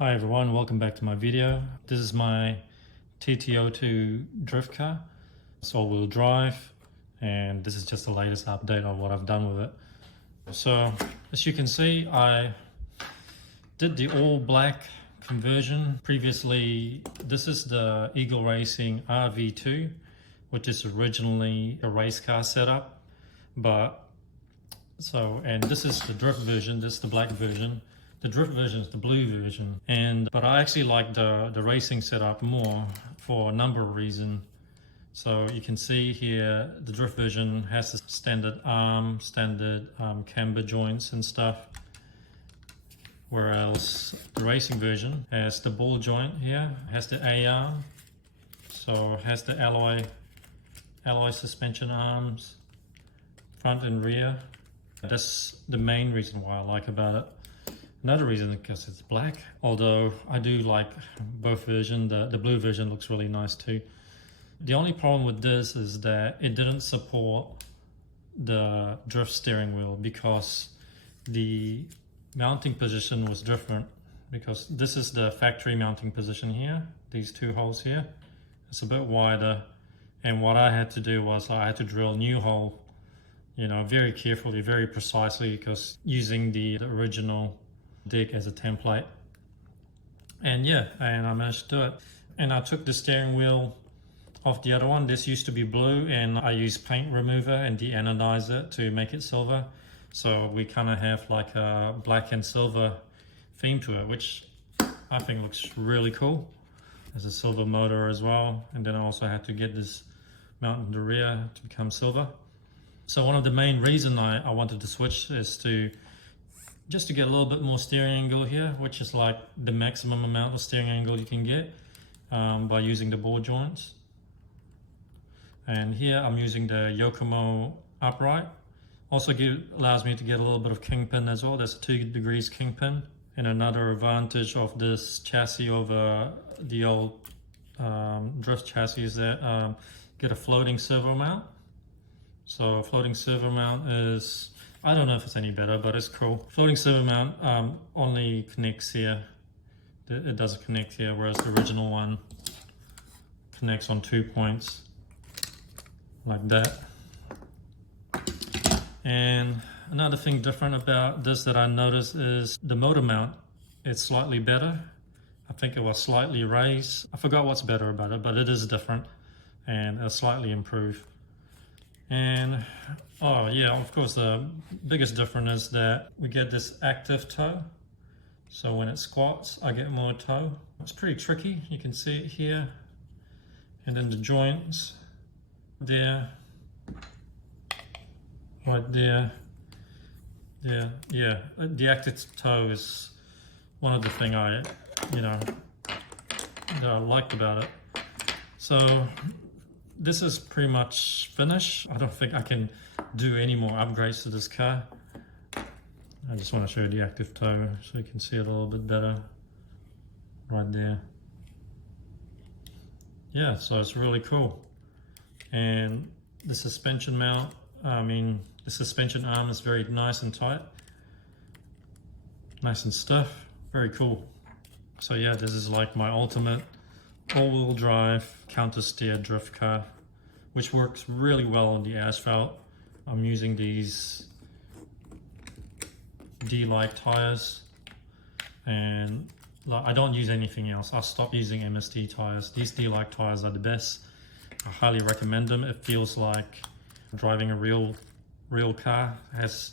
Hi everyone, welcome back to my video. This is my TT-02 drift car. It's all-wheel drive, and this is just the latest update of what I've done with it. So, as you can see, I did the all-black conversion. Previously, this is the Eagle Racing RV2, which is originally a race car setup. And this is the drift version, this is the black version. The drift version is the blue version, but I actually like the racing setup more for a number of reasons. So you can see here the drift version has the standard arm, standard camber joints and stuff, whereas the racing version has the ball joint here, has the A-arm, so it has the alloy suspension arms, front and rear. That's the main reason why I like about it. Another reason is because it's black, although I do like both versions. The blue version looks really nice too. The only problem with this is that it didn't support the drift steering wheel because the mounting position was different, because this is the factory mounting position here, these two holes here. It's a bit wider, and what I had to do was I had to drill a new hole, very carefully, very precisely, because using the original dig as a template. And I managed to do it. And I took the steering wheel off the other one. This used to be blue, and I used paint remover and de-anodize it to make it silver. So we kind of have like a black and silver theme to it, which I think looks really cool. There's a silver motor as well. And then I also had to get this mount in the rear to become silver. So one of the main reasons I wanted to switch is just to get a little bit more steering angle here, which is like the maximum amount of steering angle you can get by using the ball joints. And here I'm using the Yokomo upright. Also allows me to get a little bit of kingpin as well. There's 2 degrees kingpin. And another advantage of this chassis over the old drift chassis is that get a floating servo mount. So a floating servo mount is, I don't know if it's any better, but it's cool. Floating servo mount only connects here. It doesn't connect here, whereas the original one connects on 2 points, like that. And another thing different about this that I noticed is the motor mount. It's slightly better. I think it was slightly raised. I forgot what's better about it, but it is different and it's slightly improved. And of course, the biggest difference is that we get this active toe. So when it squats, I get more toe. It's pretty tricky. You can see it here. And then the joints there, right there. The active toe is one of the things that I liked about it. So this is pretty much finished. I don't think I can do any more upgrades to this car. I just want to show you the active toe so you can see it a little bit better right there. Yeah, so it's really cool. And the suspension mount, the suspension arm is very nice and tight. Nice and stiff, very cool. So yeah, this is like my ultimate all-wheel drive counter steer drift car, which works really well on the asphalt. I'm using these D-like tires, and I don't use anything else. I'll stop using MST tires. These D-like tires are the best. I highly recommend them. It feels like driving a real car. It's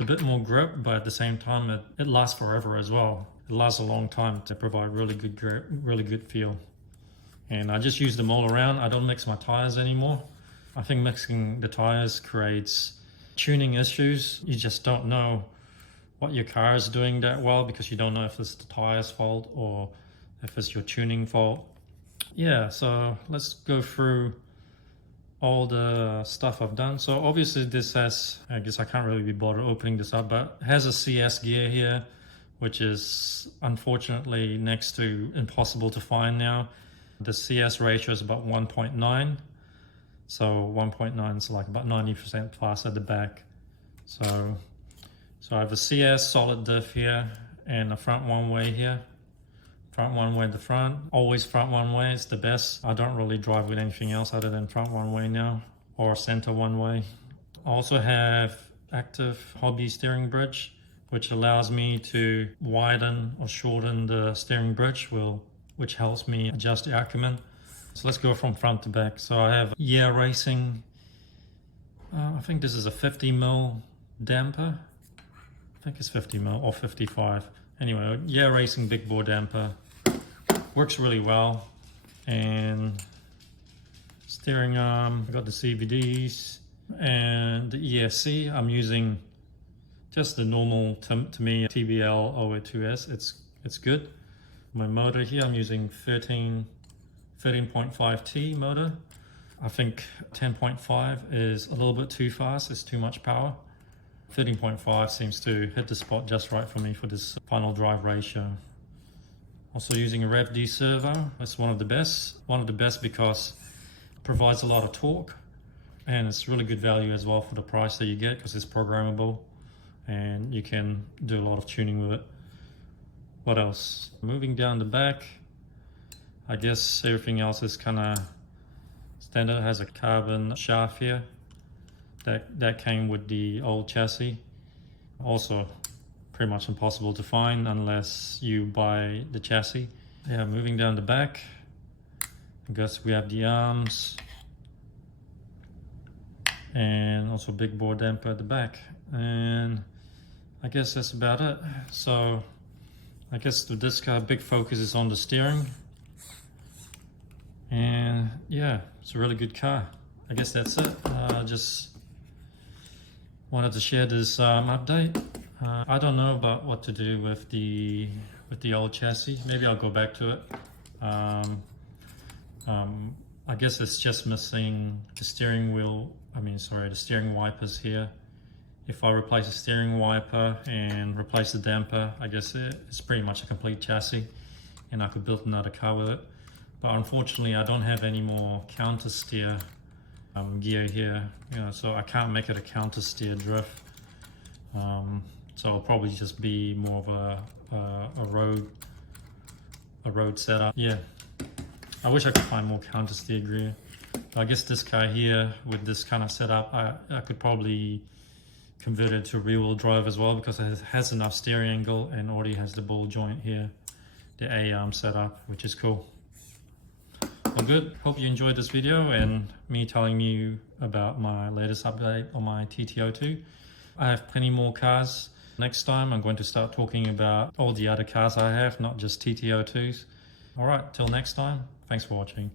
a bit more grip, but at the same time it lasts forever as well. It lasts a long time to provide really good grip, really good feel. And I just use them all around. I don't mix my tires anymore. I think mixing the tires creates tuning issues. You just don't know what your car is doing that well, because you don't know if it's the tire's fault or if it's your tuning fault. Yeah, so let's go through all the stuff I've done. So obviously this has, I guess I can't really be bothered opening this up, but it has a CS gear here, which is unfortunately next to impossible to find now. The CS ratio is about 1.9. So 1.9 is like about 90% plus at the back. So I have a CS solid diff here and a front one way here. Front one way at the front. Always front one way. It's the best. I don't really drive with anything else other than front one way now, or center one way. I also have active hobby steering bridge, which allows me to widen or shorten the steering bridge, which helps me adjust the Ackerman. So let's go from front to back. So I have Yeah Racing. I think this is a 50mm damper. I think it's 50mm or 55. Anyway, Yeah Racing big bore damper. Works really well. And steering arm, I got the CVDs and the ESC. I'm using just the normal Tamiya TBL-02S. It's good. My motor here, I'm using 13.5T motor. I think 10.5 is a little bit too fast. It's too much power. 13.5 seems to hit the spot just right for me for this final drive ratio. Also using a RV2 servo. It's one of the best. One of the best because it provides a lot of torque, and it's really good value as well for the price that you get because it's programmable and you can do a lot of tuning with it. What else? Moving down the back, I guess everything else is kind of standard. It has a carbon shaft here that came with the old chassis. Also pretty much impossible to find unless you buy the chassis. Yeah, moving down the back, I guess we have the arms and also big bore damper at the back, and I guess that's about it. So I guess with this car, big focus is on the steering, and yeah, it's a really good car. I guess that's it. Just wanted to share this update. I don't know about what to do with the old chassis. Maybe I'll go back to it. I guess it's just missing the steering wheel. The steering wipers here. If I replace the steering wiper and replace the damper, I guess it's pretty much a complete chassis, and I could build another car with it. But unfortunately, I don't have any more counter steer gear here, so I can't make it a counter steer drift. So it'll probably just be more of a road setup. Yeah, I wish I could find more counter steer gear. But I guess this car here with this kind of setup, I could probably convert it to rear wheel drive as well because it has enough steering angle and already has the ball joint here, the A-arm setup, which is cool. Well, good. Hope you enjoyed this video and me telling you about my latest update on my TT-02. I have plenty more cars. Next time I'm going to start talking about all the other cars I have, not just TT-02s. All right, till next time. Thanks for watching.